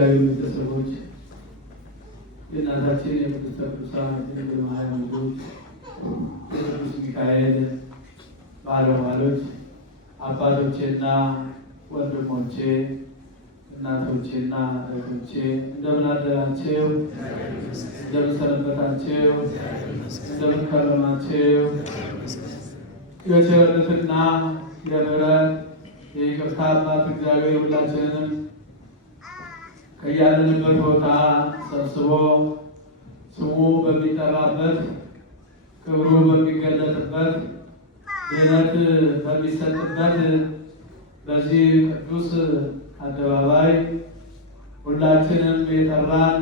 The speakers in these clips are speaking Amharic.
ቤተሰቦች የእናታችን የቅድስተ ቅዱሳን ድንግል ማርያም ልጆች የቅዱስ ሚካኤል ባለሟሎች አባቶቼና ወንድሞቼ እናቶቼና እህቶቼ እንደምን አደራችሁ? እንደምን ሰነበታችሁ? እንደምን ከረማችሁ? የቸርነትና የምሕረት የይቅርታ አባት እግዚአብሔር ሁላችንንም ከያለንበት ቦታ ሰብስቦ ስሙ በሚጠራበት ክብሩ በሚገለጥበት ድኅነት በሚሰጥበት በዚህ ቅዱስ አደባባይ ሁላችንም የጠራን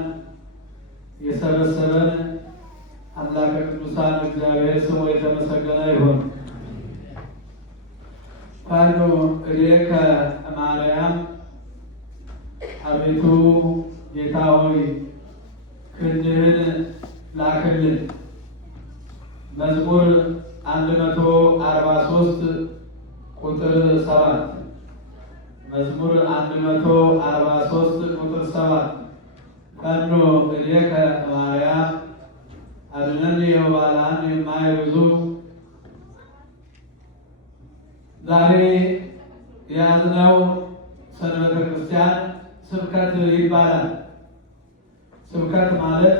የሰበሰበን አምላከ ቅዱሳን እግዚአብሔር ስሙ የተመሰገነ ይሁን። ካሉ እሌከ ማርያም አቤቱ ጌታ ሆይ ክንድህን ላክልን። መዝሙር 143 ቁጥር 7 መዝሙር 143 ቁጥር 7 ከኖ እሌከ ማርያም አድነኒ ወባልሐኒ የማይብዙ። ዛሬ የያዝነው ሰንበተ ክርስቲያን ስብከት ይባላል። ስብከት ማለት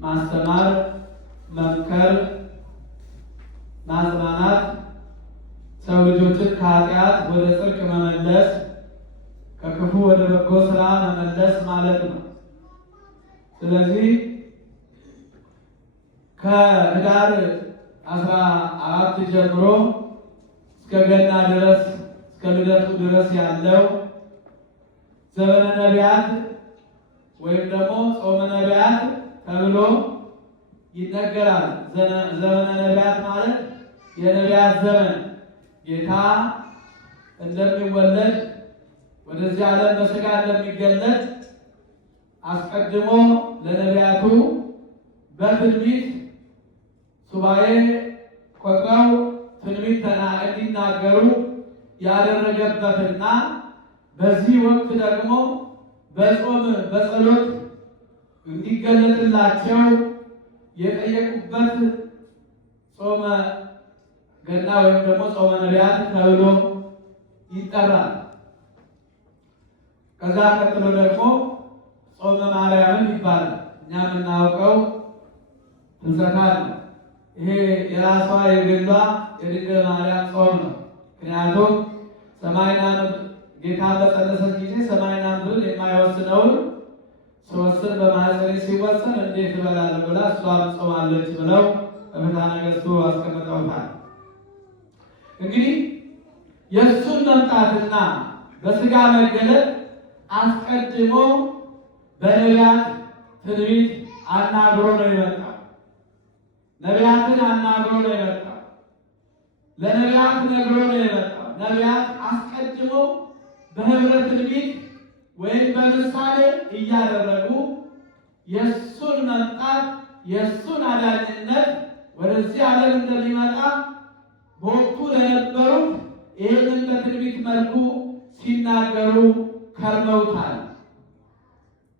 ማስተማር፣ መምከር፣ ማጽናናት፣ ሰው ልጆችን ከኃጢአት ወደ ጽድቅ መመለስ፣ ከክፉ ወደ በጎ ስራ መመለስ ማለት ነው። ስለዚህ ከኅዳር 14 ጀምሮ እስከ ገና ድረስ እስከ ልደቱ ድረስ ያለው ዘመነ ነቢያት ወይም ደግሞ ጾመ ነቢያት ተብሎ ይነገራል። ዘመነ ነቢያት ማለት የነቢያት ዘመን ጌታ እንደሚወለድ ወደዚህ ዓለም በሥጋ እንደሚገለጥ አስቀድሞ ለነቢያቱ በትንቢት ሱባኤ ቆጥረው ትንቢት እንዲናገሩ ያደረገበትና በዚህ ወቅት ደግሞ በጾም በጸሎት እንዲገለጥላቸው የጠየቁበት ጾመ ገና ወይም ደግሞ ጾመ ነቢያት ተብሎ ይጠራል። ከዛ ቀጥሎ ደግሞ ጾመ ማርያምን ይባላል። እኛ የምናውቀው ፍልሰታ ነው። ይሄ የራሷ የግሏ የድንግል ማርያም ጾም ነው። ምክንያቱም ሰማይና ጌታ በጸነሰች ጊዜ ሰማይና ምድርን የማይወስነውን ስወስን በማኅፀኔ ሲወሰን እንዴት እበላለሁ ብላ እሷም ጾማለች ብለው በፍትሐ ነገሥቱ አስቀምጠውታል። እንግዲህ የእሱን መምጣትና በሥጋ መገለጥ አስቀድሞ በነቢያት ትንቢት አናግሮ ነው የመጣው። ነቢያትን አናግሮ ነው የመጣው። ለነቢያት ነግሮ ነው የመጣው። ነቢያት አስቀድሞ በህብረ ትንቢት ወይም በምሳሌ እያደረጉ የእሱን መምጣት የእሱን አዳኝነት ወደዚህ ዓለም እንደሚመጣ በወቅቱ ለነበሩት ይህንን በትንቢት መልኩ ሲናገሩ ከርመውታል።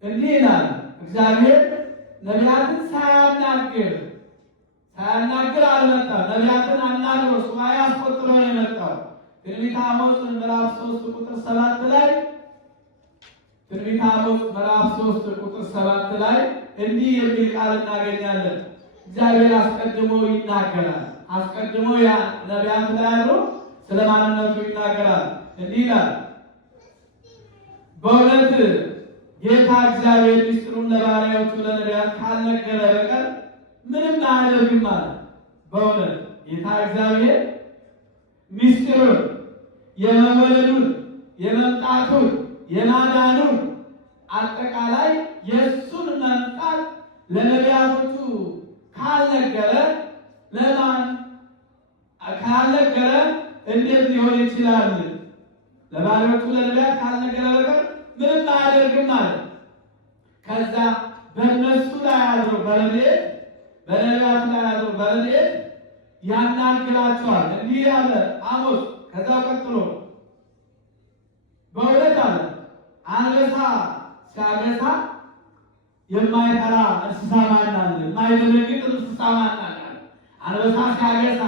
እንዲህ ይላል እግዚአብሔር ነቢያትን ሳያናግር አልመጣም። ነቢያትን አናግሮ ሱባኤ አስቆጥሮ ነው የመጣው። ትንቢተ አሞጽ ምዕራፍ 3 ቁጥር 7 ላይ ትንቢተ አሞጽ ምዕራፍ 3 ቁጥር 7 ላይ እንዲህ የሚል ቃል እናገኛለን። እግዚአብሔር አስቀድሞ ይናገራል። አስቀድሞ ያ ነቢያት ላይ አድሮ ስለ ማንነቱ ይናገራል። እንዲህ ይላል፣ በእውነት ጌታ እግዚአብሔር ምስጢሩን ለባሪያዎቹ ለነቢያት ካልነገረ በቀር ምንም አያደርግም ማለት። በእውነት ጌታ እግዚአብሔር ምስጢሩን የመወለዱን፣ የመምጣቱን፣ የማዳኑን አጠቃላይ የእሱን መምጣት ለነቢያቶቹ ካልነገረ ካልነገረ እንዴት ሊሆን ይችላል? ለባሪያዎቹ ለነቢያት ካልነገረ በቀር ምንም አያደርግም ማለት። ከዛ በእነሱ ላይ አድሮ በረድኤት በነቢያት ላይ አድሮ በረድኤት ያናግራቸዋል። እንዲህ ያለ አሞጽ ከዛ ቀጥሎ በእውነት አለ አንበሳ ሲያገሳ የማይፈራ እንስሳ ማን አለ? የማይደነግጥ እንስሳ ማን አለ? አንበሳ ሲያገሳ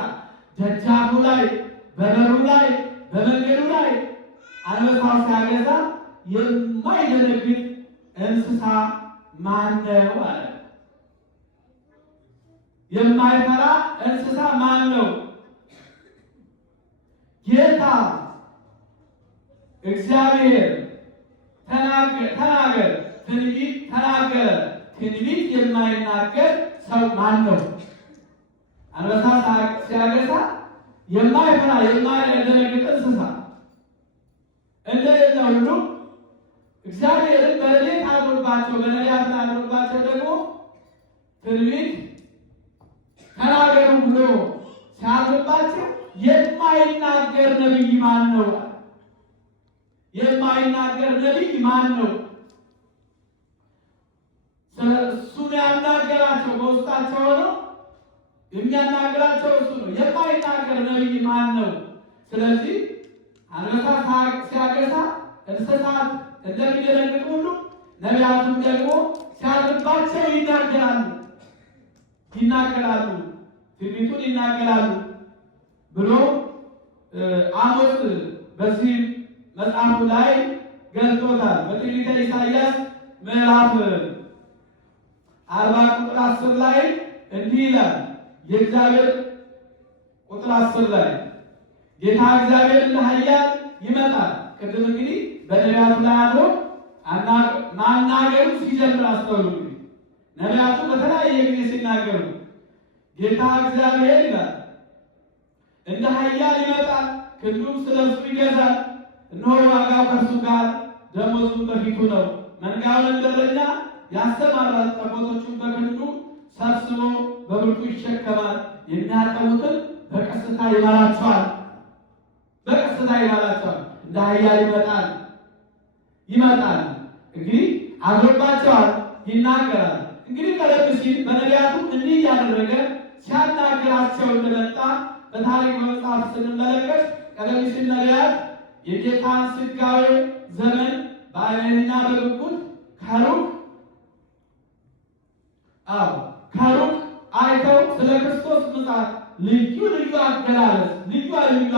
ደጃፉ ላይ፣ በበሩ ላይ፣ በመንገዱ ላይ አንበሳው ሲያገሳ የማይደነግጥ እንስሳ ማን ነው አለ። የማይፈራ እንስሳ ማን ነው? ጌታ እግዚአብሔር ተናገር፣ ትንቢት ተናገረ። ትንቢት የማይናገር ሰው ማን ነው? አንበሳ ሲያገሳ የማይፈራ የማይደነግጥ እንስሳ እንደሌለ ሁሉ እግዚአብሔርን በረድኤት አድሮባቸው በነቢያት አድሮባቸው ደግሞ ትንቢት ተናገሩ ብሎ ሲያድርባቸው የማይናገር ነቢይ ማን ነው? የማይናገር ነቢይ ማን ነው? ስለ እሱ ያናገራቸው በውስጣቸው ሆኖ የሚያናገራቸው እሱ ነው። የማይናገር ነቢይ ማን ነው? ስለዚህ አንበሳ ሲያገሳ እንስሳት እንደሚደነግጡ ሁሉ ነቢያቱም ደግሞ ሲያድርባቸው ይናገራሉ፣ ትንቢቱን ይናገራሉ ብሎ አሞጽ በዚህ መጽሐፉ ላይ ገልጦታል። በትንቢተ ኢሳይያስ ምዕራፍ 40 ቁጥር 10 ላይ እንዲህ ይላል። የእግዚአብሔር ቁጥር 10 ላይ ጌታ እግዚአብሔር እንደ ኃያል ይመጣል። ቅድም እንግዲህ በነቢያቱ ላይ አድሮ ማናገሩ ሲጀምር አስተውሉ። ነቢያቱ በተለያየ ጊዜ ሲናገሩ ጌታ እግዚአብሔር ይላል እንደ ኃያል ይመጣል፣ ክንዱም ስለ እርሱ ይገዛል። እነሆ ዋጋው ከእርሱ ጋር፣ ደመወዙም በፊቱ ነው። መንጋውን እንደ እረኛ ያሰማራል፣ ጠቦቶቹን በክንዱ ሰብስቦ በብርቱ ይሸከማል። የሚያጠሙትን በቀስታ ይመራቸዋል። እንደ ኃያል ይመጣል። እንግዲህ አድሮባቸዋል፣ ይናገራል። እንግዲህ ቀደም ሲል በነቢያቱ እንዲህ እያደረገ ሲያናግራቸው እንደመጣ በታሪክ በመጽሐፍ ስንመለከት ቀደም ሲል ነቢያት የጌታን ስጋዌ ዘመን በዓይንና በጉጉት ከሩቅ አይተው ስለ ክርስቶስ ምጽአት ልዩ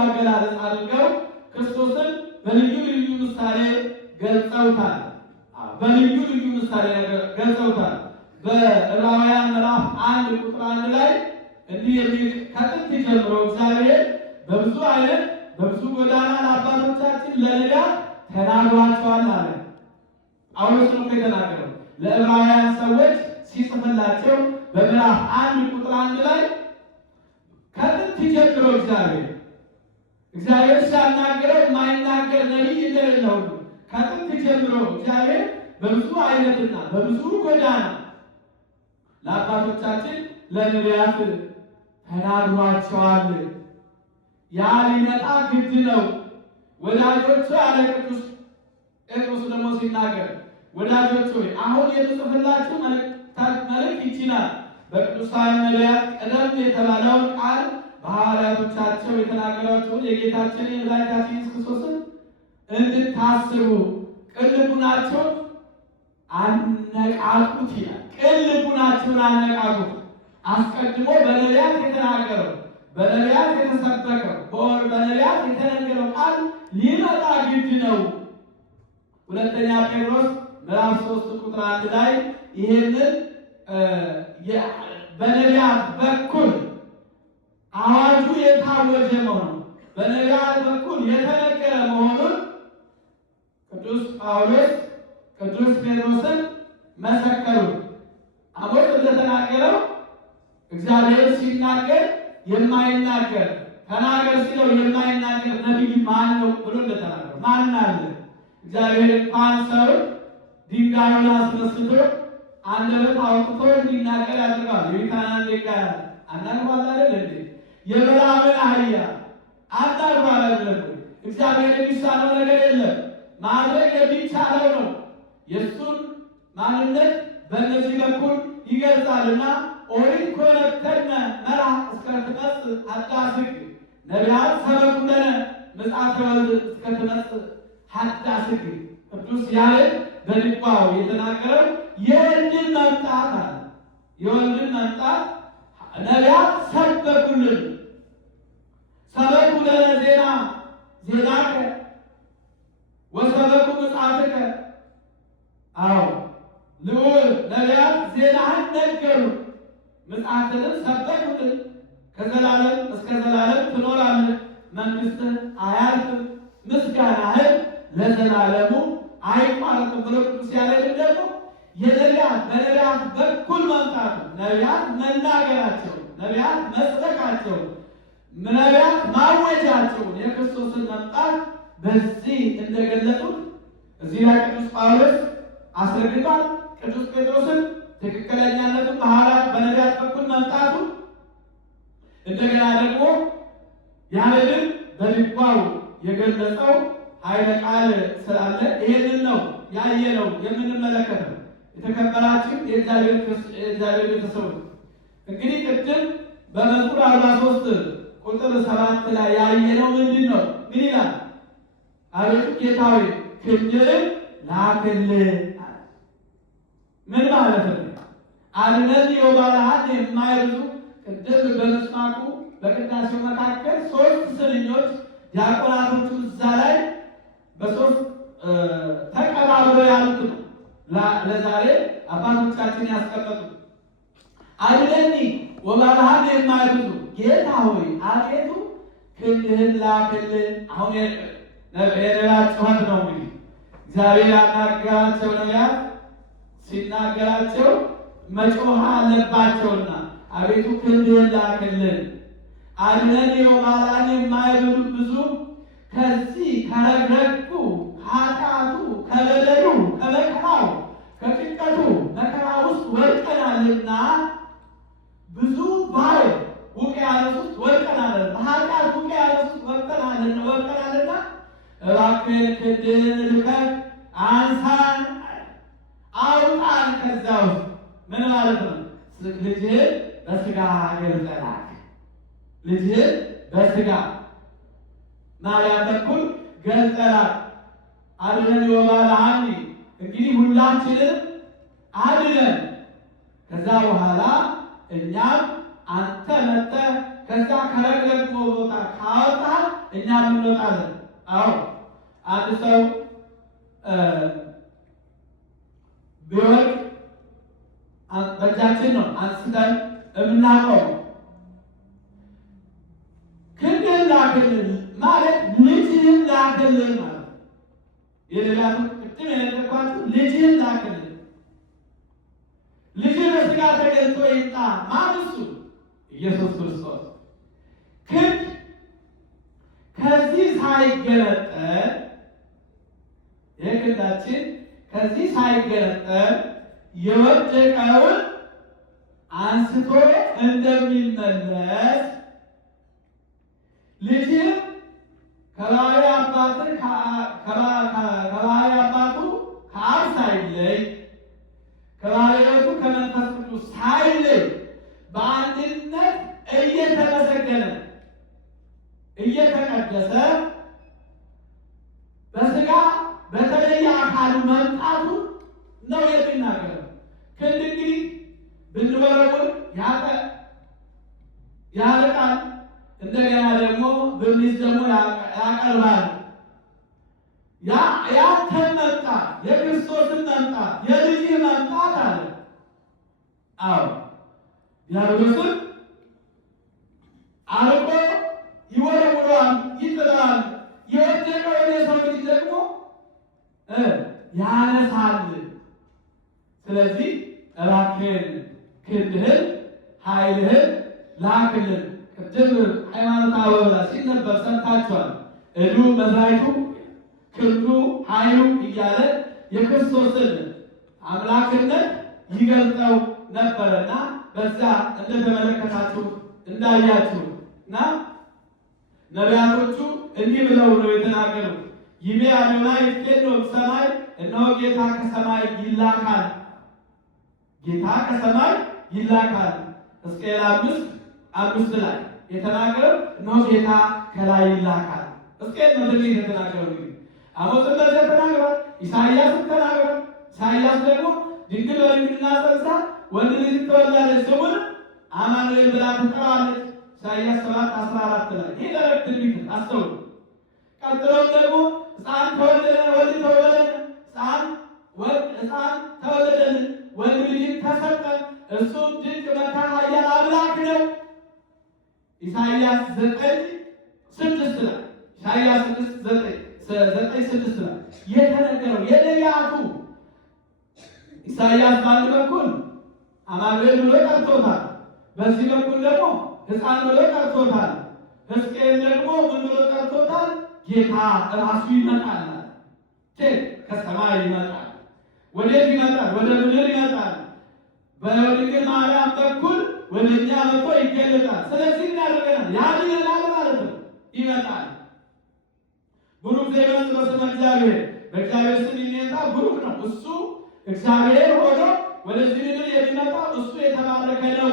አገላለጽ አድርገው ክርስቶስን በልዩ ምሳሌ ገልጸውታል። በዕብራውያን ምዕራፍ 1 ቁጥር 1 ላይ እንዲህ የሚል ከጥንት ጀምሮ እግዚአብሔር በብዙ አይነት በብዙ ጎዳና ለአባቶቻችን ለነቢያት ተናግሯቸዋል አለ። ጳውሎስ ነው የተናገረው ለዕብራውያን ሰዎች ሲጽፍላቸው በምዕራፍ 1 ቁጥር 1 ላይ ከጥንት ጀምሮ እግዚአብሔር ሲያናገረው የማይናገር ነቢይ እንደሌለ ሁሉ ከጥንት ጀምሮ እግዚአብሔር በብዙ አይነትና በብዙ ጎዳና ለአባቶቻችን ለነቢያት ተናግሯቸዋል። ያ ሊመጣ ግድ ነው ወዳጆች አለ ቅዱስ ጴጥሮስ ደግሞ ሲናገር፣ ወዳጆች ሆይ አሁን የምጽፍላችሁ መልእክት ይችላል በቅዱሳን ነቢያት ቀደም የተባለውን ቃል በሐዋርያቶቻቸው የተናገሯቸውን የጌታችን የመድኃኒታችን ኢየሱስ ክርስቶስን እንድታስቡ ቅን ልቡናችሁን አነቃቁት ይላል። ቅን ልቡናችሁን አነቃቁት። አስቀድሞ በነቢያት የተናገረው በነቢያት የተሰበከው በነቢያት የተነገረው ቃል ሊመጣ ግድ ነው። ሁለተኛ ጴጥሮስ ምዕራፍ 3 ቁጥር 1 ላይ ይሄንን በነቢያት በኩል አዋጁ የታወጀ መሆኑን በነቢያት በኩል የተነገረ መሆኑን ቅዱስ ጳውሎስ ቅዱስ ጴጥሮስን መሰከሩ። አሞጽ እንደተናገረው እግዚአብሔር ሲናገር የማይናገር ተናገር ሲለው የማይናገር ነቢይ ማን ነው ብሎ እንደተናገረው ማን አለ? እግዚአብሔር እንኳን ሰው ድንጋዩን አስነስቶ አንደበት አውጥቶ እንዲናገር ያደርጋል። የቤታናን ድንጋይ አናግሯል አይደል እንዴ? የበለዓምን አህያ አናግሯል አይደል? እግዚአብሔር የሚሳነው ነገር የለም። ማድረግ የሚቻለው ነው። የእሱን ማንነት በእነዚህ በኩል ይገልጻልና ኦሪት ኮነተነ መራ እስከትመጽእ ሀዳስክ ነቢያት ሰበኩለነ ምጽአተ ወልድ እስከትመጽእ ሀዳስክ ቅዱስ ያሬድ በድጓው የተናገረው የወልድን መምጣት አለ። የወልድን መምጣት ነቢያት ሰበኩልን። ሰበኩ ለነ ዜናከ ወሰበኩ ምጽአትከ። አዎ ልዑል ነቢያት ዜናህን ነገሩ፣ ምጽአትህን ሰበኩልን። ከዘላለም እስከ ዘላለም ትኖራለህ፣ መንግሥትህ አያልፍም፣ ምስጋናህን ለዘላለሙ አይቋረጥም ብሎ ቅዱስ ያሬድ ደግሞ የነቢያት በነቢያት በኩል መምጣቱ፣ ነቢያት መናገራቸው፣ ነቢያት መስበካቸው፣ ነቢያት ማወጃቸውን የክርስቶስን መምጣት በዚህ እንደገለጡት እዚህ ላይ ቅዱስ ጳውሎስ አስረግጧል። ቅዱስ ጴጥሮስን ትክክለኛነቱን በሐዋርያት በነቢያት በኩል መምጣቱ እንደገና ደግሞ ያሬድን በድጓው የገለጸው ኃይለ ቃል ስላለ ይሄንን ነው ያየነው የምንመለከተው። የተከበራችሁ የእግዚአብሔር ቤተሰቦች እንግዲህ ቅድም በመዝሙር 43 ቁጥር 7 ላይ ያየነው ምንድን ነው? ምን ይላል? አቤቱ ጌታ ሆይ ክንድህን ላክልን። ምን ማለት ነው? አድነን ወባልሃን የማይብዙ ቅድም በምስማኩ በቅዳሴው መካከል 3 ስንኞች ዲያቆናቶቹ እዛ ላይ በ3 ተቀባብለው ያሉት ነው ለዛሬ አባቶቻችን ያስቀመጡት። አድነኒ ወባልሃን የማይብዙ ጌታ ሆይ አቤቱ ክንድህን ላክልን። አሁን የነቢያት ጩኸት ነው። እንግዲህ እግዚአብሔር ያናገራቸው ነቢያት ሲናገራቸው መጮህ አለባቸውና አቤቱ ክንድህን ላክልን። አድነን ወባልሃን የማይብዙ ብዙ ከዚህ ከረግረጉ ከኃጢአቱ ከበደሉ ከመከራው ከጭንቀቱ መከራ ውስጥ ወድቀናልና ብዙ ባሕር ውቅያኖስ ውስጥ ወድቀናልና በኃጢአት ውቅያኖስ ውስጥ ወድቀናልና እባክህን ክንድህን ልከህ አንሳን፣ አውጣን ከዛ ውስጥ። ምን ማለት ነው? ልጅህን በሥጋ ገልጠህ ላክ። ልጅህን በሥጋ ማርያም በኩል ገልጠህ ላክ። አድነን ወባልሃኒ እንግዲህ ሁላችንም አድነን። ከዛ በኋላ እኛም አንተ መጥተህ ከዛ ከረግረግ ቦታ ካወጣህ እኛም እንወጣለን። አዎ አንድ ሰው ቢወድቅ በእጃችን ነው አንስተን የምናውቀው። ክንድህን ላክልን ማለት ልጅህን ላክልን ማለት የሌላቱ ቅድም የነገርኳችሁ ልጅህን ላክልን። ልጅህ በሥጋ ተገልጦ ይምጣ። ማን እሱ? ኢየሱስ ክርስቶስ። ክንድ ከዚህ ሳይገነጠል የክንዳችን ከዚህ ሳይገነጠል የወደቀውን አንስቶ እንደሚመለስ ልጅም ከባሕርይ አባቱ ከአብ ሳይለይ ከባሕርይ ሕይወቱ ከመንፈስ ቅዱስ ሳይለይ በአንድነት እየተመሰገነ እየተቀደሰ በሥጋ በተለየ አካሉ መምጣቱ ነው የሚናገረው። ክንድ እንግዲህ ብንወረውር ያርቃል፣ እንደገና ደግሞ ብንይዝ ደግሞ ያቀርባል። ያንተን መምጣት የክርስቶስን መምጣት የልጅ መምጣት አለ። አዎ ዲያብሎስን አርቆ ይወረውረዋል፣ ይጥለዋል። የወደቀውን የሰው ልጅ ደግሞ ያነሳል። ስለዚህ እባክህን ክንድህን ኃይልህን ላክልን። ቅድም ሃይማኖተ አበው ሲነበብ ሰምታችኋል። እዱ መዝራይቱ ክንዱ ኃይሉ እያለ የክርስቶስን አምላክነት ይገልጠው ነበረና በዛ እንደተመለከታችሁ እንዳያችሁ እና ነቢያቶቹ እንዲህ ብለው ነው የተናገሩት። ይቤ አዶናይ ይፌኖ በሰማይ፣ እነሆ ጌታ ከሰማይ ይላካል። ጌታ ከሰማይ ይላካል። ሕዝቅኤል 5:5 ላይ የተናገረው እነሆ ጌታ ከላይ ይላካል። ሕዝቅኤል ነው የተናገረው። እንግዲህ አሞጽም በዚያ ተናግሯል፣ ኢሳይያስም ተናግሯል። ኢሳይያስ ደግሞ ድንግል በድንግልና ጸንሳ ወንድ ልጅ ትወልዳለች ስሙን አማኑኤል ብላ ትጠራዋለች። ኢሳይያስ 7:14 ላይ ይህ ደረቅ ትንቢት አስተውሉ። ቀጥሎም ደግሞ ሕፃን ተወለደ፣ ወልድ ተወለደ፣ ሕፃን ተወለደልን፣ ወንድ ልጅ ተሰጠን፣ እርሱም ድንቅ መካር ኃያል አምላክ ነው። ኢሳይያስ 9:6 ላይ ኢሳይያስ 9:6 ላይ የተነገረው የነቢያቱ ኢሳይያስ በአንድ በኩል አማኑኤል ብሎ ጠርቶታል፣ በዚህ በኩል ደግሞ ሕፃን ብሎ ጠርቶታል። ሕዝቅኤል ደግሞ ምን ብሎ ጠርቶታል? ጌታ ራሱ ይመጣል። ከሰማይ ይመጣል። ወዴት ይመጣል? ወደ ምድር ይመጣል። በድንግል ማርያም በኩል ወደ እኛ መጥቶ ይገለጣል። ስለዚህ እናደርገናል ያድነናል ማለት ነው። ይመጣል። ቡሩክ ዘይመጽእ በስመ እግዚአብሔር፣ በእግዚአብሔር ስም የሚመጣ ቡሩክ ነው። እሱ እግዚአብሔር ሆኖ ወደዚህ ምድር የሚመጣው እሱ የተባረከ ነው።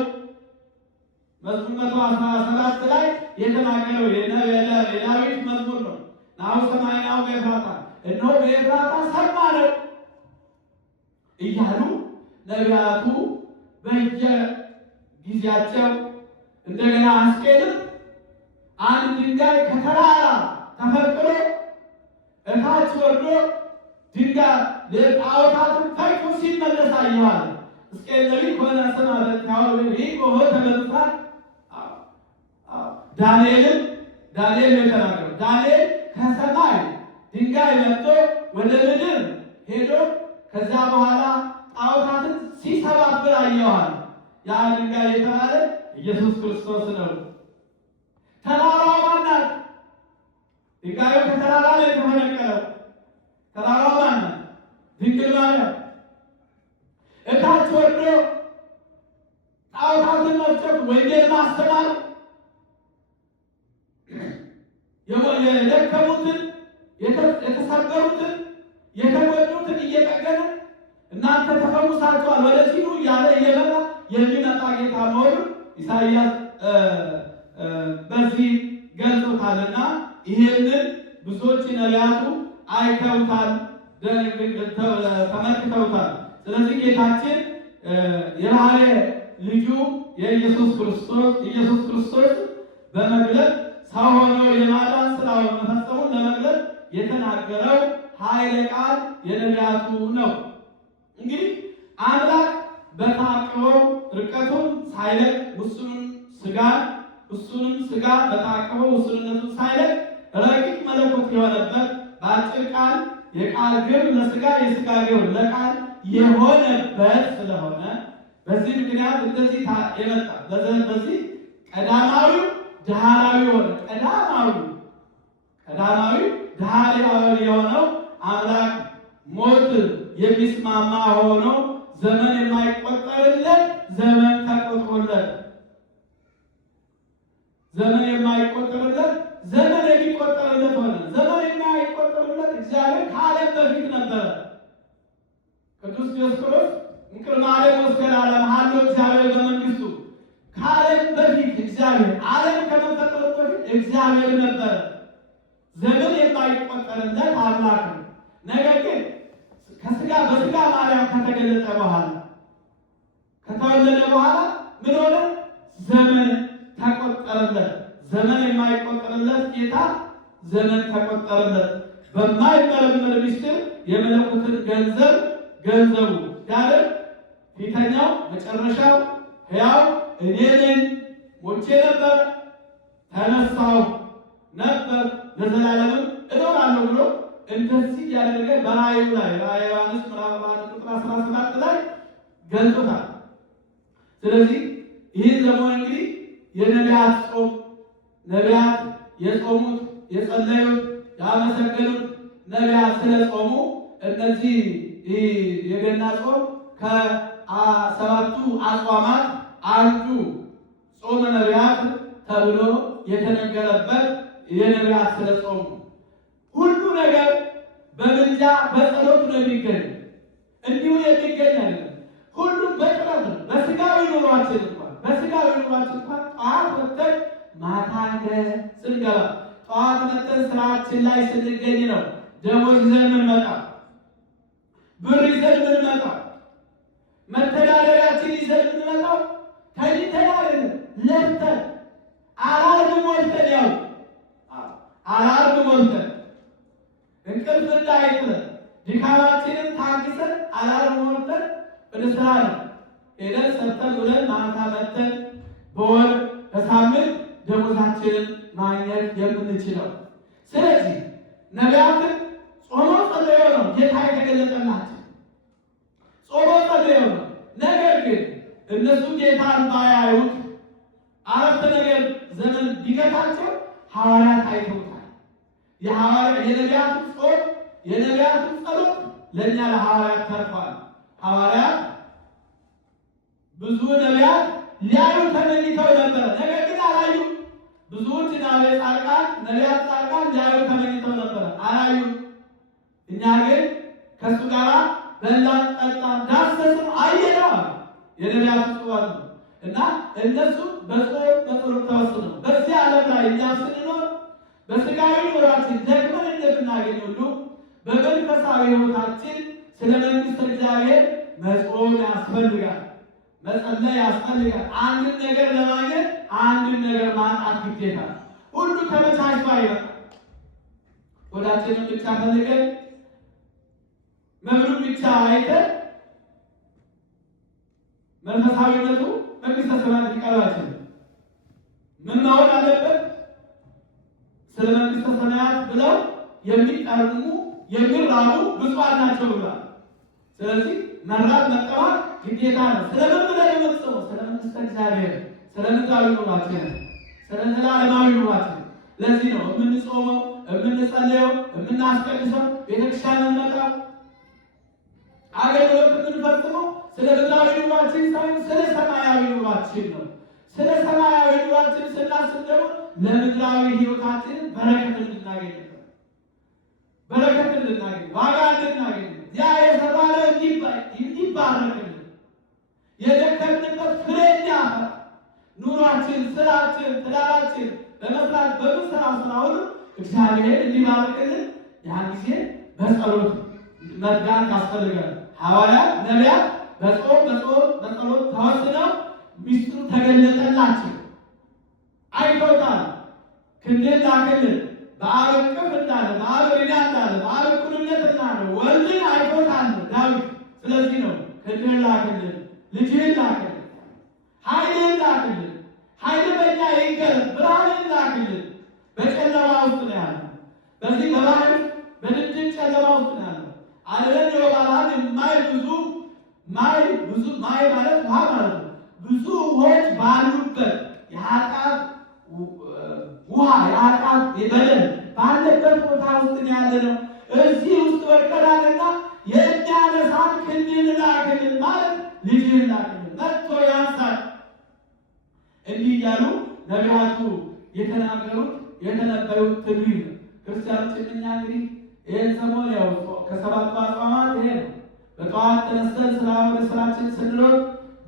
መዝሙር 117 ላይ የተናገረው የዳዊት መዝሙር ነው። ናሁ ሰማይናሁ በኤፍራታ፣ እነሆ በኤፍራታ ሰማነው እያሉ ነቢያቱ በየጊዜያቸው እንደገና ሕዝቅኤልም አንድ ድንጋይ ከተራራ ተፈንቅሎ እታች ወርዶ ድንጋይ ለጣዖታትን ፈይቶ ሲመለስ አየዋል። ሕዝቅኤል ነቢይ ኮነ ሰማ በታው ይቆሆ ተመልሳ ዳንኤል የተናገረው ዳንኤል ከሰማይ ድንጋይ መጥቶ ወደ ምድር ሄዶ ከዛ በኋላ ጣዖታትን ሲሰባብር አየዋል። ያ ድንጋይ የተባለ ኢየሱስ ክርስቶስ ነው። ተራራዋ ማናት? ድንጋዩ ከተራራ ላይ የተፈነቀለው ተራራዋ ማናት? ድንግል ማርያም። እታች ወርዶ ጣዖታትን መፍጨት፣ ወንጌል ማስተማር፣ የደከሙትን፣ የተሰበሩትን፣ የተጎዱትን እየጠገነ እናንተ ተፈውሳችኋል ወደዚህ ኑ እያለ እየመራ የሚመጣ ጌታ መሆኑን ኢሳይያስ በዚህ ገልጾታልና ይሄንን ብዙዎች ነቢያቱ አይተውታል፣ ተመልክተውታል። ስለዚህ ጌታችን የባህሪ ልጁ የኢየሱስ ክርስቶስ በመግለጥ ሰው ሆኖ የማዳን ስራውን መፈጸሙን ለመግለጥ የተናገረው ኃይለ ቃል የነቢያቱ ነው። እንግዲህ አምላክ በታቀበው ርቀቱን ሳይለቅ ውሱንም ስጋ በታቀበው ውሱንነቱን ሳይለቅ ረቂቅ መለኮት የሆነበት በአጭር ቃል የቃል ግብር ለስጋ የስጋ ግብር ለቃል የሆነበት ስለሆነ በዚህ ምክንያት እንደዚህ የመጣ በዚህ ቀዳማዊ ዳህራዊ ሆነ። ቀዳማዊ ዳህራዊ የሆነው አምላክ ሞት የሚስማማ ሆኖ ዘመን የማይቆጠርለት ዘመን ተቆጥሮለት ዘመን የማይቆጠርለት ዘመን የሚቆጠርለት ሆነ። ዘመን የማይቆጠርለት እግዚአብሔር ከዓለም በፊት ነበረ። ቅዱስ ዲዮስቆሮስ እምቅድመ ዓለም ወእስከ ለዓለም ሀሎ እግዚአብሔር በመንግስቱ፣ ከዓለም በፊት እግዚአብሔር፣ ዓለም ከመፈጠሩ በፊት እግዚአብሔር ነበረ። ዘመን የማይቆጠርለት አምላክ ነው። ነገር ግን በስጋ ማርያም ከተገለጠ በኋላ ከተወለደ በኋላ ምን ሆነ? ዘመን ተቆጠረለት። ዘመን የማይቆጠርለት ጌታ ዘመን ተቆጠረለት። በማይመረመር ምስጢር የመለኮትን ገንዘቡ ያለ ፊተኛው መጨረሻው ሕያው እኔ ነኝ፣ ሞቼ ነበር፣ ተነሳሁ ነበር፣ ለዘላለምም እኖራለሁ ብሎ እንደዚህ ያደረገ በራእዩ ላይ ራእየ ዮሐንስ ምዕራፍ 1 ቁጥር 17 ላይ ገልጦታል። ስለዚህ ይህ ዘመን እንግዲህ የነቢያት ጾም፣ ነቢያት የጾሙት የጸለዩት ያመሰገኑት ነቢያት ስለጾሙ እነዚህ የገና ጾም ከሰባቱ አጽዋማት አንዱ ጾመ ነቢያት ተብሎ የተነገረበት የነቢያት ስለጾሙ ሁሉ ነገር በምልጃ በጸሎት ነው የሚገኝ። እንዲሁ የሚገኝ አይደለም። ሁሉም በጥረት ነው። በስጋዊ ኑሯችን እንኳን ጠዋት ወጥተን ማታ ስንገባ፣ ጠዋት መጥተን ስራችን ላይ ስንገኝ ነው ደሞዝ ይዘን የምንመጣ። ብር ይዘን የምንመጣው መተዳደሪያችን ይዘን የምንመጣው ተኝተን አይደለም፣ ለፍተን አላርም ሞልተን ያው አላርም ሞልተን እንቅልፍ እንዳይጥለን ድካማችንን ታግሰን አላርም ሞልተን ወደ ስራ ነው ሄደን ሰርተን ውለን ማታ መተን በወር በሳምንት ደሞዛችንን ማግኘት የምንችለው። ስለዚህ ነቢያትን ጾሞ ጸልዮ ነው ጌታ የተገለጠላቸው። ጾሞ ጸልዮ ነው። ነገር ግን እነሱ ጌታን ባያዩት አረፍተ ነገር ዘመን ቢገታቸው ሐዋርያት አይተውታል። የነቢያቱ ጾም የነቢያቱ ጸሎት ለእኛ ለሐዋርያት ተርፏል። ሐዋርያት ብዙ ነቢያት ሊያዩ ተመኝተው ነበረ፣ ነገር ግን አላዩ። ብዙዎች ነቢያት ጻድቃን ሊያዩ ተመኝተው ነበረ፣ አላዩ። እኛ ግን ከእሱ ጋር በላን፣ ጠጣን፣ ዳሰስን፣ አየነው አለ የነቢያቱ ጽዋት ነው። እና እነሱ በጾም በጸሎት ተወስነው በዚህ ዓለም ላይ እኛ ስንኖር በሥጋዊ ኑሯችን ደክመን እንደምናገኝ ሁሉ በመንፈሳዊ ሕይወታችን ስለ መንግሥተ እግዚአብሔር መጾም ያስፈልጋል፣ መጸለይ ያስፈልጋል። አንድን ነገር ለማግኘት አንድን ነገር ማጣት ግዴታ። ሁሉ ተመቻችቶ አይመጣም። ወዳችንን ብቻ ፈልገን መብሉን ብቻ አይተን መንፈሳዊነቱ መንግሥተ ሰማያት ሊቀርባችን ምን ማወቅ አለበት? ስለ መንግሥተ ሰማያት ብለው የሚጠርሙ የሚራቡ ብፁዓን ናቸው ብሏል። ስለዚህ መራብ መጠማት ግዴታ ነው። ስለምን ብለን የምንጾመው? ስለ መንግሥተ እግዚአብሔር፣ ስለ ምድራዊ ኑሯችን፣ ስለ ዘላለማዊ ኑሯችን። ለዚህ ነው የምንጾመው፣ የምንጸልየው፣ የምናስቀድሰው፣ ቤተክርስቲያን የምንመጣው፣ አገልግሎት የምንፈጽመው ስለ ምድራዊ ኑሯችን ሳይሆን ስለ ሰማያዊ ኑሯችን ነው። ስለ ሰማያዊ ኑሯችን ስናስብ ደግሞ ለምድራዊ ሕይወታችን በረከት እንድናገኝ ዋጋ እንድናገኝ ያ የሰራነው እንዲባረክልን የደከምንበት ፍሬ እንዲያፈራ ኑሯችን፣ ስራችን፣ ትዳራችን በመስራት በምንሰራው ስራ ሁሉ እግዚአብሔር እንዲባርክልን ያን ጊዜ በጸሎት መትጋት ያስፈልጋል። ሐዋርያት ነቢያት በጾም በጸሎት ተወስነው ሚስጥሩ ተገለጠላቸው፣ አይተውታል። ክንድን ላክልን በአብ እቅፍ እንዳለ በአብ ሪዳ እንዳለ በአብ እኩልነት እንዳለ ወልድን አይቶታል ዳዊት። ስለዚህ ነው ክንድን ላክልን፣ ልጅህን ላክልን፣ ኃይልህን ላክልን፣ ኃይል በእኛ ይገለጥ፣ ብርሃንን ላክልን። በጨለማ ውስጥ ነው ያለ፣ በዚህ በባህር በድቅድቅ ጨለማ ውስጥ ነው ያለ። ዓለምን የወባላን ብዙ ማይ ማለት ውሃ ማለት ነው። ብዙ ውሆች ባሉበት የኃጢአት ውሃ የኃጢአት የበደል ባለበት ቦታ ውስጥ ያለ ነው። እዚህ ውስጥ ወድቀናልና የሚያነሳን ክንድህን ላክልን ማለት ልጅህን ላክልን መጥቶ ያንሳል። እንዲህ እያሉ ነቢያቱ የተናገሩት የተነበዩት ትንቢት ነው። ክርስቲያኖች እኛ እንግዲህ ይህን ሰሞን ያው ከሰባቱ አጽዋማት ይሄ ነው። በጠዋት ተነስተን ወደ ስራችን ስንሮጥ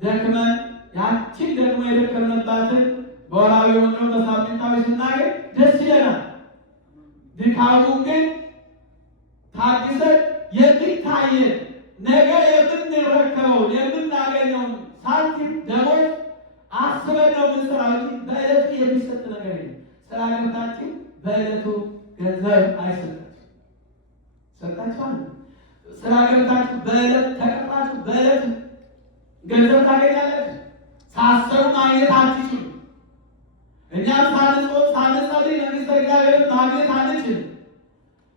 ደክመን ያችን ደግሞ የደከምንባትን በወራዊ ወንዶ በሳምንታዊ ስናገኝ ደስ ይለናል። ድካሙ ግን ታግሰን የሚታየን ነገ የምንረከበው የምናገኘውን ሳንቲም ደሞዝ አስበን ነው የምንሰራው እንጂ በዕለቱ የሚሰጥ ነገር የለም። ስራ ገብታችሁ በዕለቱ ገንዘብ አይሰጣችሁ። ሰጣችኋል። ስራ ገብታችሁ በዕለት ተቀጥራችሁ በዕለቱ ገንዘብ ታገኛለች። ሳሰሩ ማግኘት አትችሉ። እኛም ሳንጾም ሳንጸልይ መንግሥተ እግዚአብሔርን ማግኘት አንችልም።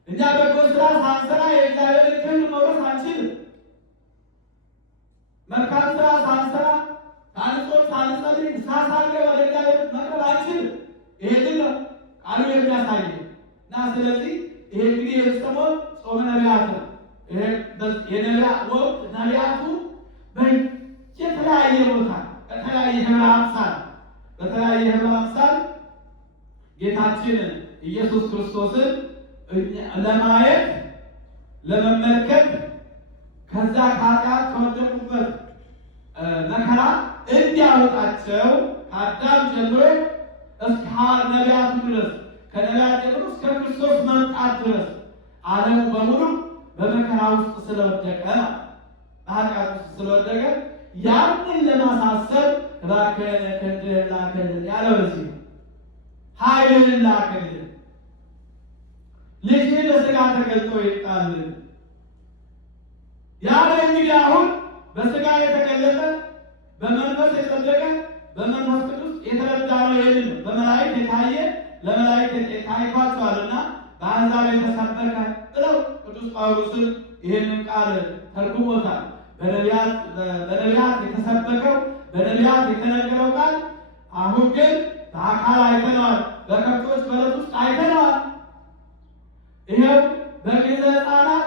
እኛ በጎ ስራ ሳንሰራ የእግዚአብሔርን ክብር መውረስ አንችልም። መልካም ስራ ሳንሰራ ሳንጾም ሳንጸልይ ሳንገባ ወደ እግዚአብሔር መቅረብ አንችልም። ይሄንን ነው ቃሉ የሚያሳየው እና ስለዚህ ይሄ እንግዲህ የሰሞን ጾመ ነቢያት ነው። የነቢያት ወቅት ነቢያቱ በየተለያየ ቦታ በተለያየ ህብረ አምሳል ጌታችንን ኢየሱስ ክርስቶስን ለማየት ለመመልከት ከዛ ከኃጢአት ከወደቁበት መከራ እንዲያወጣቸው ከአዳም ጀምሮ እስከ ነቢያቱ ድረስ ከነቢያት ጀምሮ እስከ ክርስቶስ መምጣት ድረስ ዓለሙ በሙሉ በመከራ ውስጥ ስለወደቀ በኃጢአት ውስጥ ስለወደቀ ያንን ለማሳሰብ እባክህን ክንድህን ላክልን ያለው በዚህ ነው። ኃይልህን ላክልን፣ ልጅህ በሥጋ ተገልጦ ይምጣልን። ያለ እንግዲህ አሁን በሥጋ የተገለጠ በመንፈስ የጸደቀ በመንፈስ ቅዱስ የተረዳ ነው። ይህንን ነው በመላእክት የታየ ለመላእክት ታይቷቸዋልና በአሕዛብ የተሰበከ ብለው ቅዱስ ጳውሎስን ይህንን ቃል ተርጉሞታል። በነቢያት የተሰበከው በነቢያት የተነገረው ቃል አሁን ግን በአካል አይተነዋል፣ በከብቶች በረት ውስጥ አይተነዋል። ይኸው በግዘ ሕፃናት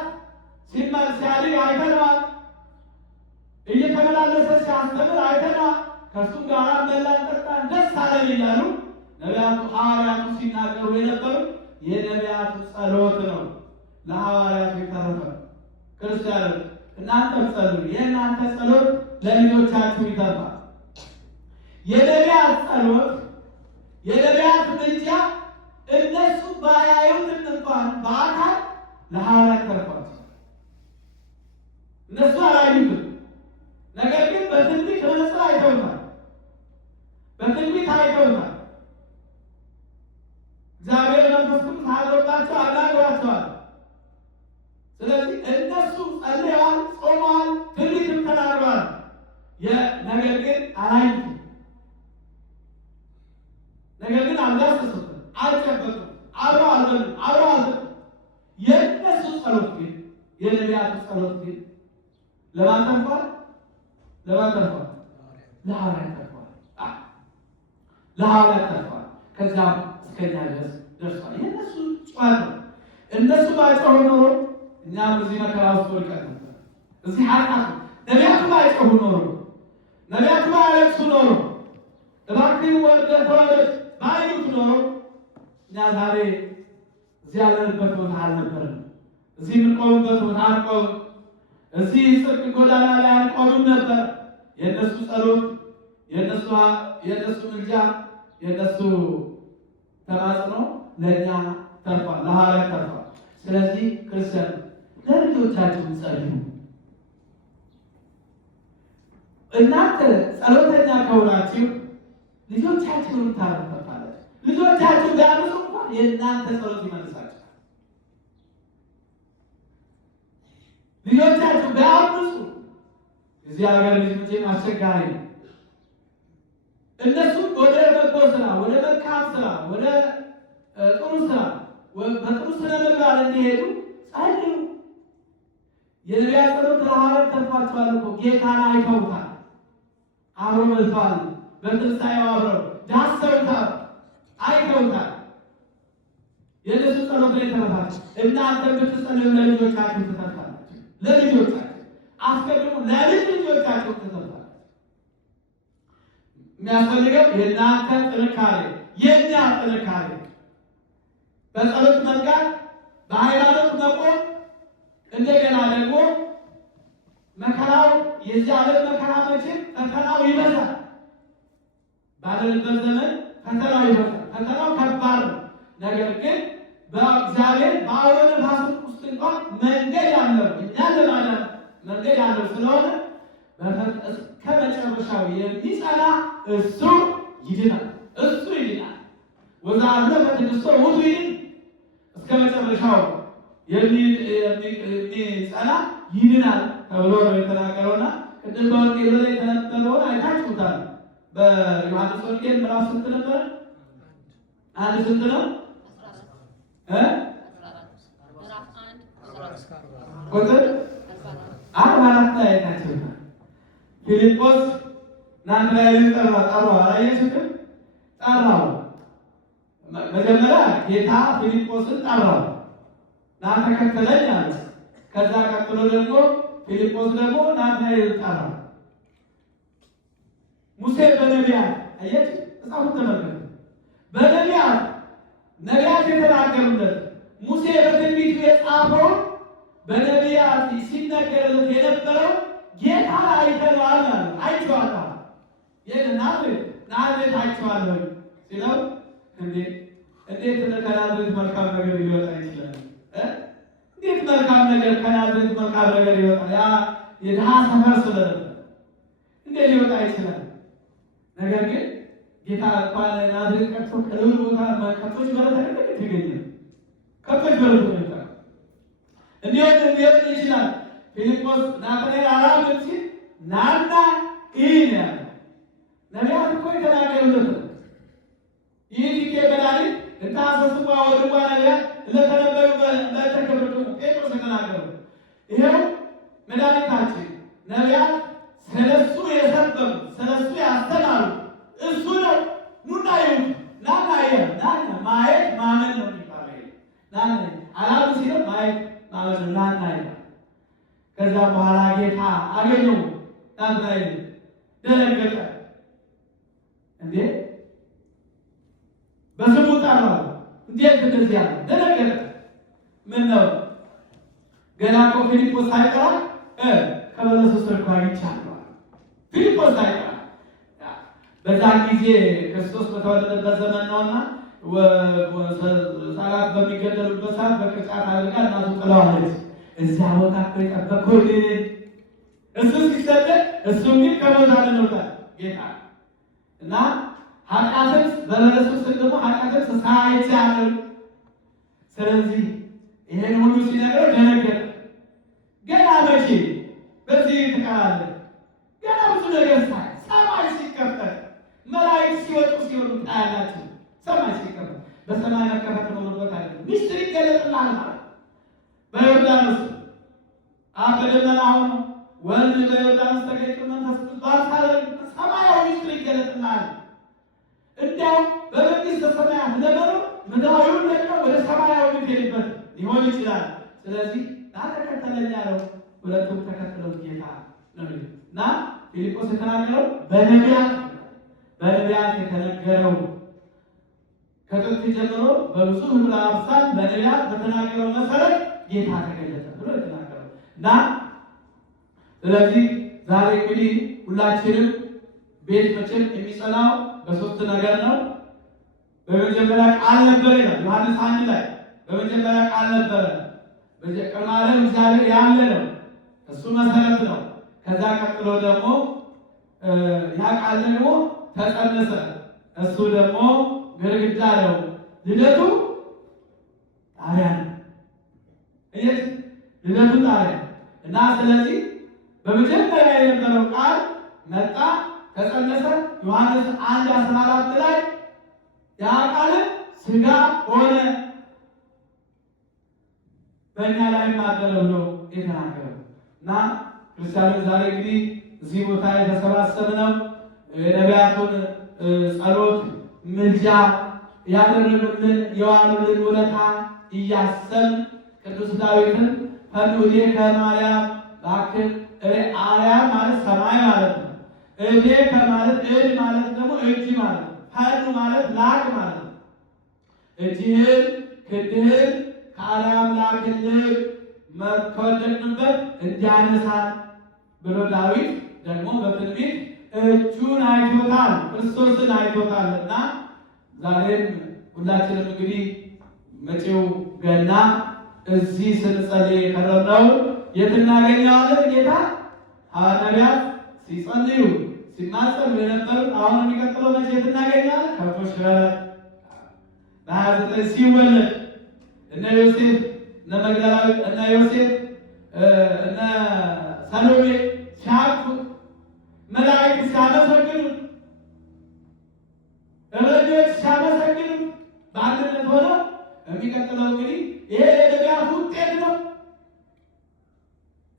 ሲያድግ አይተነዋል። እየተመላለሰ ሲያስተምር አይተነዋል። ከእሱም ጋር በላን ጠጣን ደስ አለን እያሉ ነቢያቱ ሐዋርያቱ ሲናገሩ የነበሩ የነቢያቱ ጸሎት ነው ለሐዋርያቱ የተረፈ። ክርስቲያኖች እናንተም ጸልዩ፣ የእናንተ ጸሎት ለልጆቻችሁ ይተርፋል። የነቢያት ጸሎት የነቢያት ምልጃ እነሱ ባያዩት እንኳን በአካል ለሐዋርያት ተርፏል። እነሱ አላዩትም፣ ነገር ግን በትንቢት መነጽር አይተውታል፣ በትንቢት አይተውታል። እግዚአብሔር መንፈስ ቅዱስ አድሮባቸው አናግሯቸዋል። ስለዚህ እነሱ ጸልየዋል፣ ጾመዋል፣ ትንቢትም ተናግረዋል። ነገር ግን አላዩትም፣ ነገር ግን አልዳሰሱትም፣ አልጨበጡም፣ አብረው አልበሉም፣ አብረው አልጠጡም። የእነሱ ጸሎት ግን የነቢያቱ ጸሎት ግን ለማን ተርፏል? ለማን ተርፏል? ለሐዋርያት ተርፏል። ለሐዋርያት ተርፏል። ከዛም እስከኛ ድረስ ደርሷል። የእነሱ ጨዋታ ነው። እነሱ ባይጮሁ ኖሮ እኛም እዚህ መከራ ውስጥ ወድቀን ነበር። እዚህ ኃጢአት ነቢያቱ ባይጮሁ ኖሮ፣ ነቢያቱ ባያለቅሱ ኖሮ፣ እባክህን ወርደህ ተወለድ ባይሉት ኖሮ እኛ ዛሬ እዚህ ያለንበት ቦታ አልነበረም። እዚህ የምንቆምበት ቦታ አንቆምም። እዚህ ጽድቅ ጎዳና ላይ አንቆምም ነበር። የእነሱ ጸሎት፣ የእነሱ ምልጃ፣ የእነሱ ተማጽኖ ለእኛ ተርፏል፣ ለሐዋርያት ተርፏል። ስለዚህ ክርስቲያን ለልጆቻችሁ ጸልዩ። እናንተ ጸሎተኛ ከሆናችሁ ልጆቻችሁን ታረፈታላችሁ። ልጆቻችሁ ቢያንሱ እንኳን የእናንተ ጸሎት ይመልሳችኋል። ልጆቻችሁ ቢያንሱ እዚህ ሀገር ልጅ መቼም አስቸጋሪ ነው። እነሱ ወደ በጎ ስራ፣ ወደ መልካም ስራ፣ ወደ ጥሩ ስራ፣ በጥሩ ስነ ምግባር እንዲሄዱ ጸልዩ። የነቢያት ጸሎት ለሐዋርያት ተርፏቸዋል እኮ ጌታን አይተውታል፣ አብረው በልተዋል፣ በትንሣኤው አብረው ዳሰውታል፣ አይተውታል። የእነሱ ጸሎት ላይ ተረፋችሁ። እናንተ ብትጸልዩ ለልጆቻችሁ ትተርፋላችሁ። ለልጆቻችሁ አስቀድሞ ለልጅ ልጆቻችሁ ትተርፋላችሁ። የሚያስፈልገው የእናንተ ጥንካሬ፣ የእኛ ጥንካሬ፣ በጸሎት መንጋት፣ በሃይማኖት መቆም፣ እንደገና ደግሞ መከራው የዚህ ዓለም መከራ መቼም ፈተናው ይበዛል። ባለንበት ዘመን ፈተናው ይበዛል። ፈተናው ከባድ ነው። ነገር ግን በእግዚአብሔር በአውሎ ነፋስ ውስጥ እንኳን መንገድ ያለው እኛን ለማዳን መንገድ ያለው ስለሆነ እስከ መጨረሻው የሚጸና እሱ ይድናል። እሱ ይድናል። ወዛለ በትንሶ ውጡ ይድን እስከ መጨረሻው የሚጸና ይድናል ተብሎ ነው የተናገረውና ቅድም በወንጌሉ ላይ የተነበረውን አይታችሁታል። በዮሐንስ ወንጌል ምዕራፍ ስንት ነበር? አንድ ስንት ነው? ቁጥር 44 ላይ አይታችሁታል። ፊልጶስ ናትናኤልን ጠራው። አላያችሁትም? ጠራው። መጀመሪያ ጌታ ፊልጶስን ጠራው፣ ና ተከተለኝ አለ። ከዛ ቀጥሎ ደግሞ ፊልጶስ ደግሞ ናትናኤልን ጠራው። ሙሴ በነቢያት አየች፣ መጽሐፉን ተመልከቱ። በነቢያት ነቢያት የተናገሩለት ሙሴ በትንቢቱ የጻፈው በነቢያት ሲነገርለት የነበረው ጌታ አይተነዋል ማለት አይቼዋለሁ። ናዝሬት አይቼዋለሁ ሲለው እንዴት ከናዝሬት መልካም ነገር ሊወጣ ይችላል? እንዴት መልካም ነገር ከናዝሬት መልካም ነገር ይወጣል። ያ የድሃ ሰፈር ስለነበር እንዴት ሊወጣ ይችላል? ነገር ግን ጌታ እንኳን ናዝሬት ቀርቶ ከሌሎች ቦታ ከብቶች በረት ተቀደቅ ይገኛል። ከብቶች በረት ይገኛል። እንዴት ይችላል? ፊልጶስ ናትናኤል አላውቅም ሲል ናና ይህን ያለ ነቢያት እኮ የተናገሩለት ነው። ይህ ቲኬ መድኃኒት እንታሰስባ ወድባ ነቢያት ለተነበዩ ለተከብርቱ ጴጥሮስ የተናገሩ ይኸው መድኃኒታችን ነቢያት ስለሱ የሰበኩ ስለሱ ያስተማሩ እሱ ነው። ኑና ይሁን ናና ናና ማየት ማመን ነው የሚባለው። ናና አላሉ ሲለው ማየት ማመን ነው። ናና ከዛ በኋላ ጌታ አገኘው። ናትናኤል ደነገጠ። እንዴ በስሙ ጠራው። እንዴት እንደዚህ ያለ ደነገጠ። ምን ነው ገና እኮ ፊልጶስ ሳይጠራ ከበለሱ ስር እኮ አግኝቻለሁ። ፊልጶስ ሳይጠራ በዛ ጊዜ ክርስቶስ በተወለደበት ዘመን ነውና ሕፃናት በሚገደሉበት ሰዓት በቅርጫት አድርጋ እናቱ ጥለዋለች። እዚያ ቦታ እኮ የጠበቀው እሱ ሲሰደድ እሱ ግን ከሞት አድኖታል ጌታ እና ኃጢአትን በበለሱ ስር ደግሞ ኃጢአትን ሳይቻል ስለዚህ ይሄን ሁሉ ሲነግረው ደነገጠ። ገና መቼ በዚህ ትቀራለህ? ገና ብዙ ነገር ሳይ ሰማይ ሲከፈት መላእክት ሲወጡ ሲወጡ ታያላችሁ። ሰማይ ሲከፈት በሰማይ መከፈት ኖሮበት አይደለም፣ ምስጢር ይገለጥልሃል ማለት በዮርዳኖስ በደመና ሆኖ ወልድ በዮርዳኖስ ተገኝቶ መንፈስ ቅዱስ ባሳለ ሰማያዊ ምስጢር ይገለጥልሃል። እንዲያውም በመንግሥተ ሰማያት ለመኖር ምድራዊውን ለቀው ወደ ሰማያዊ የምትሄድበት ሊሆን ይችላል። ስለዚህ ተከተለኝ ያለው ሁለቱም ተከትለው ጌታ ነው እና ፊልጶስ የተናገረው በነቢያት የተነገረው ከጥንት ጀምሮ በብዙ ህብረ አምሳል በነቢያት በተናገረው መሰረት ጌታ ተገለጠ ብሎ የተናገረው እና ስለዚህ ዛሬ እንግዲህ ሁላችንም ቤት መቼም የሚጸናው በሶስት ነገር ነው። በመጀመሪያ ቃል ነበረ ይላል ዮሐንስ 1 ላይ በመጀመሪያ ቃል ነበረ፣ በቅድመ ዓለም እግዚአብሔር ያለ ነው፣ እሱ መሰረት ነው። ከዛ ቀጥሎ ደግሞ ያ ቃል ደግሞ ተጸነሰ፣ እሱ ደግሞ ግድግዳ ነው። ልደቱ ጣሪያ ነው። ልደቱ ጣሪያ እና ስለዚህ በመጀመሪያ የነበረው ቃል መጣ፣ ተጸነሰ። ዮሐንስ 1:14 ላይ ያ ቃል ሥጋ ሆነ በእኛ ላይ ማደረ ብሎ የተናገረው እና ክርስቲያኖች ዛሬ እንግዲህ እዚህ ቦታ የተሰባሰብነው የነቢያቱን ጸሎት ምልጃ ያደረጉልን የዋሉልን ውለታ እያሰብን ቅዱስ ዳዊትን ፈኑሌ ከማርያም እባክህ አርያም ማለት ሰማይ ማለት ነው። እዴ ከማለት እድ ማለት ደግሞ እጅ ማለት ነው። ፈኑ ማለት ላክ ማለት ነው። እጅህን ክንድህን ከአርያም ላክልህ ከወደቅንበት እንዲያነሳን ብሎ ዳዊት ደግሞ በትንቢት እጁን አይቶታል፣ ክርስቶስን አይቶታል እና ዛሬም ሁላችንም እንግዲህ መጪው ገና እዚህ ስንጸልይ የከረምነው የት እናገኘዋለን? ጌታ ነቢያት ሲጸልዩ ሲማጸኑ የነበሩት አሁን የሚቀጥለው መቼ የት እናገኘዋለን? ከብቶች በረት በ29 ሲወለድ እነ ዮሴፍ እነ መግደላዊት እነ ዮሴፍ እነ ሰሎሜ ሲያቅፉት መላእክት ሲያመሰግኑት እረኞች ሲያመሰግኑት በአንድነት ሆነው የሚቀጥለው እንግዲህ ይሄ የነቢያት ውጤት ነው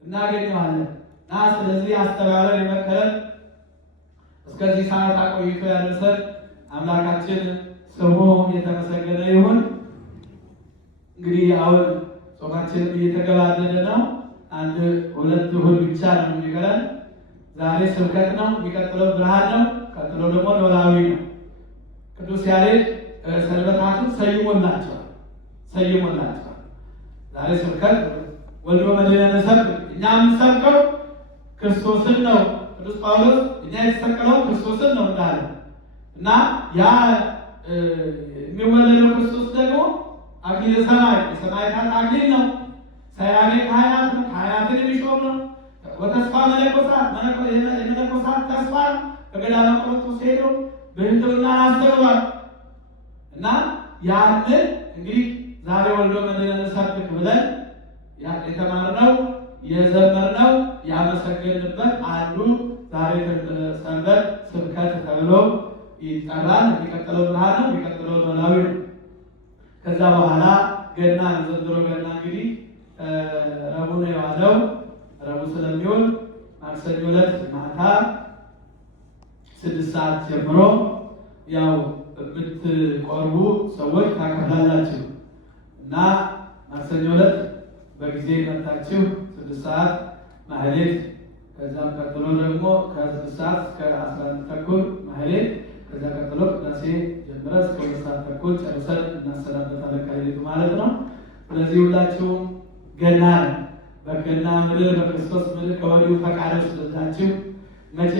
እናገኘዋለን እና ስለዚህ አስተባበር የመከረን እስከዚህ ሰዓት አቆይቶ ያደረሰን አምላካችን ስሙ የተመሰገነ ይሁን። እንግዲህ አሁን ጾማችንም እየተገባደደ ነው። አንድ ሁለት እሑድ ብቻ ነው የሚቀረን። ዛሬ ስብከት ነው፣ የሚቀጥለው ብርሃን ነው፣ ቀጥሎ ደግሞ ኖላዊ ነው። ቅዱስ ያሬድ ሰንበታቱን ሰይሞላቸዋል። ዛሬ ስብከት ወልዶ መድኃኔ ሰብእ፣ እኛ የምንሰብከው ክርስቶስን ነው። ቅዱስ ጳውሎስ እኛ የተሰቀለው ክርስቶስን ነው እንዳለ እና ያ የሚወለደው ክርስቶስ ደግሞ አክሊለ ሰማይ የሰማዕታት አክሊል ነው። ሰያሜ ካህናት ነው፣ ካህናትን የሚሾም ነው። ወተስፋ መነኮሳት የመነኮሳት ተስፋ ነው። በገዳመ ቆሮንቶስ ሄዶ ብሕትውና አስተምሯል እና ያንን እንግዲህ ዛሬ ወልዶ መድኃኒነ ሰብክ ብለን የተማርነው የዘመርነው ያመሰገንበት አንዱ ዛሬ ሰንበት ስብከት ተብሎ ይጠራል። የሚቀጥለው ብርሃን ነው፣ የሚቀጥለው ኖላዊ ነው። ከዛ በኋላ ገና ዘንድሮ ገና እንግዲህ ረቡዕ ነው የዋለው። ረቡዕ ስለሚውል ማክሰኞ ዕለት ማታ 6 ሰዓት ጀምሮ ያው የምትቆርቡ ሰዎች ታከፍላላችሁ እና ማክሰኞ ዕለት በጊዜ መጣችሁ 6 ሰዓት ማህሌት፣ ከዛም ቀጥሎ ደግሞ ከ6 ሰዓት እስከ 11 ተኩል ማህሌት፣ ከዛ ቀጥሎ ቅዳሴ ጀምረ እስከ 2 ሰዓት ተኩል ጨርሰን እናሰናበታለን ከሌሊቱ ማለት ነው። ስለዚህ ሁላችሁም ገና በገና ምድር በክርስቶስ ምድር ከወዲሁ ፈቃድ ወስዳችሁ መቼ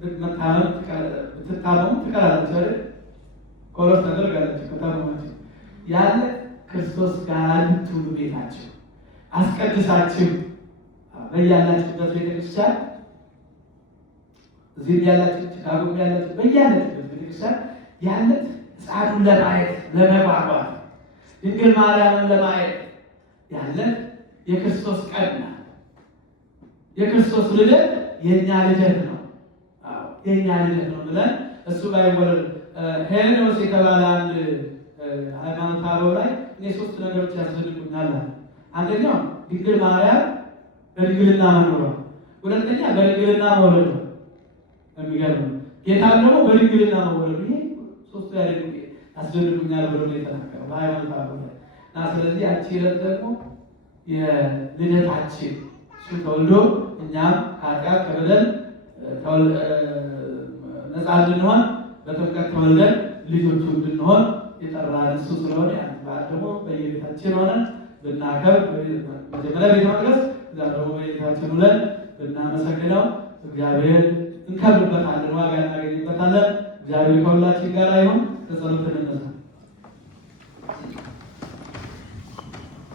ብትታመሙ ትቀራላችሁ አይደል? ቆሎስ ታደርጋላችሁ ከታመማችሁ ያለ ክርስቶስ ጋር እንድትውሉ ቤታችሁ አስቀድሳችሁ በያላችሁበት ቤተክርስቲያን እዚህም ያላችሁ ቺካጎም ያላችሁ በያላችሁበት ቤተክርስቲያን ያለት ሕፃኑን ለማየት ለመጓጓት ድንግል ማርያምን ለማየት ያለት የክርስቶስ ቀን ናት። የክርስቶስ ልደት የእኛ ልደት ነው። የእኛ ልደት ነው ብለን እሱ ባይወለድ ሄሮድስ የተባለ አንድ ሃይማኖት አበው ላይ እኔ 3 ነገሮች ያስደንቁኛል። አንደኛው ድንግል ማርያም በድንግልና መኖሯ፣ ሁለተኛ በድንግልና መውለዷ። የሚገርም ጌታም ደግሞ በድንግልና መወለዱ። ይሄ 3 ያስደንቁኛል ብሎ ነው የተናገረው በሃይማኖት አበው ላይ እና ስለዚህ ያቺ ዕለት ደግሞ የልደታችን እሱ ተወልዶ እኛም ከኃጢአት ከበደል ነፃ እንድንሆን በጥምቀት ተወልደን ልጆቹ እንድንሆን የጠራን እሱ ስለሆነ ያን በዓል ደግሞ በየቤታችን ሆነን ብናከብር መጀመሪያ ቤተ መቅደስ እዛ ደግሞ በቤታችን ውለን ብናመሰግነው እግዚአብሔር እንከብርበታለን፣ ዋጋ እናገኝበታለን። እግዚአብሔር ከሁላችን ጋር ይሁን። ተጸሎት እንነሳ።